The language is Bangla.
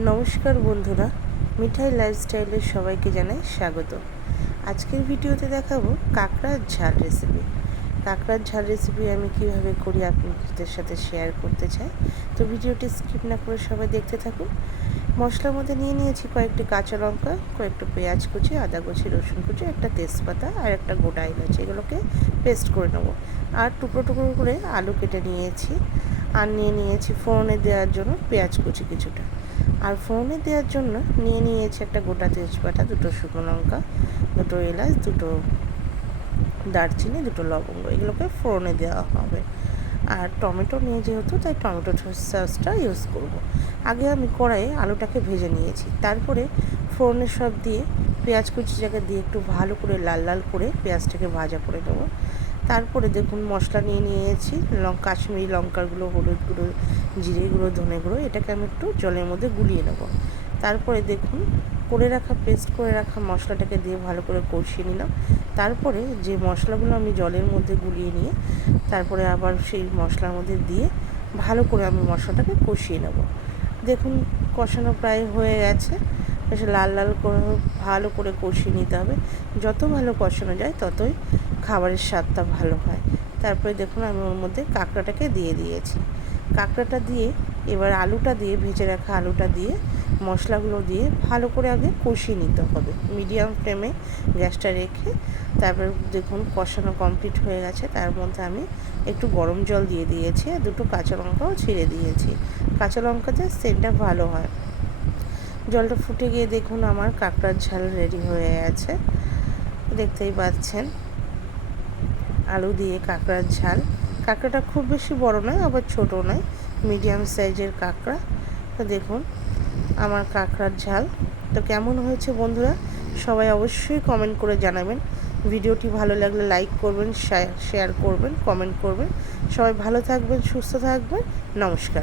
নমস্কার বন্ধুরা, মিঠাই লাইফস্টাইলের সবাইকে জানাই স্বাগত। আজকের ভিডিওতে দেখাবো কাঁকড়ার ঝাল রেসিপি। কাঁকড়ার ঝাল রেসিপি আমি কিভাবে করি আপনাদের সাথে শেয়ার করতে চাই, তো ভিডিওটি স্কিপ না করে সবাই দেখতে থাকুন। মশলার মধ্যে নিয়ে নিয়েছি কয়েকটি কাঁচা লঙ্কা, কয়েকটা পেঁয়াজ কুচি, আদা কুচি, রসুন কুচি, একটা তেজপাতা আর একটা গোটা এলাচ। এগুলোকে পেস্ট করে নেবো। আর টুকরো টুকরো করে আলু কেটে নিয়েছি। আর নিয়ে নিয়েছি ফোড়নে দেওয়ার জন্য পেঁয়াজ কুচি কিছুটা। আর ফোড়নে দেওয়ার জন্য নিয়ে নিয়েছি একটা গোটা তেজপাতা, দুটো শুকনো লঙ্কা, দুটো এলাচ, দুটো দারচিনি, দুটো লবঙ্গ। এগুলোকে ফোড়নে দেওয়া হবে। আর টমেটো নিয়ে যেহেতু, তাই টমেটো সসটা ইউজ করব। আগে আমি কড়াইয়ে আলুটাকে ভেজে নিয়েছি, তারপরে ফোড়নে সব দিয়ে পেঁয়াজ কুচিটাকে দিয়ে একটু ভালো করে লাল লাল করে পেঁয়াজটাকে ভাজা করে নেবো। তারপরে দেখুন মশলা নিয়ে নিয়েছি, কাশ্মীরি লঙ্কার গুঁড়ো, হলুদ গুঁড়ো, জিরে গুঁড়ো, ধনে গুঁড়ো। এটাকে আমি একটু জলের মধ্যে গুলিয়ে নেব। তারপরে দেখুন পেস্ট করে রাখা মশলাটাকে দিয়ে ভালো করে কষিয়ে নিলাম। তারপরে যে মশলাগুলো আমি জলের মধ্যে গুলিয়ে নিয়ে তারপরে আবার সেই মশলার মধ্যে দিয়ে ভালো করে আমি মশলাটাকে কষিয়ে নেব। দেখুন কষানো প্রায় হয়ে গেছে। বেশ লাল লাল করে ভালো করে কষিয়ে নিতে হবে। যত ভালো কষানো যায় ততই খাবারের স্বাদটা ভালো হয়। তারপরে দেখুন আমি ওর মধ্যে কাঁকড়াটাকে দিয়ে দিয়েছি। কাঁকড়াটা দিয়ে এবার আলুটা দিয়ে, ভেজে রাখা আলুটা দিয়ে মশলাগুলো দিয়ে ভালো করে আগে কষিয়ে নিতে হবে মিডিয়াম ফ্লেমে গ্যাসটা রেখে। তারপর দেখুন কষানো কমপ্লিট হয়ে গেছে। তার মধ্যে আমি একটু গরম জল দিয়ে দিয়েছি আর দুটো কাঁচা লঙ্কাও ছিঁড়ে দিয়েছি। কাঁচা লঙ্কাতে সেন্টটা ভালো হয়। জলটা ফুটে গিয়ে দেখুন আমার কাঁকড়ার ঝাল রেডি হয়ে গেছে। দেখতেই পাচ্ছেন আলু দিয়ে কাঁকড়ার ঝাল। কাঁকড়াটা খুব বেশি বড় নয়, আবার ছোটো নয়, মিডিয়াম সাইজের কাঁকড়া। তো দেখুন আমার কাঁকড়ার ঝাল। তো কেমন হয়েছে বন্ধুরা, সবাই অবশ্যই কমেন্ট করে জানাবেন। ভিডিওটি ভালো লাগলে লাইক করবেন, শেয়ার করবেন, কমেন্ট করবেন। সবাই ভালো থাকবেন, সুস্থ থাকবেন। নমস্কার।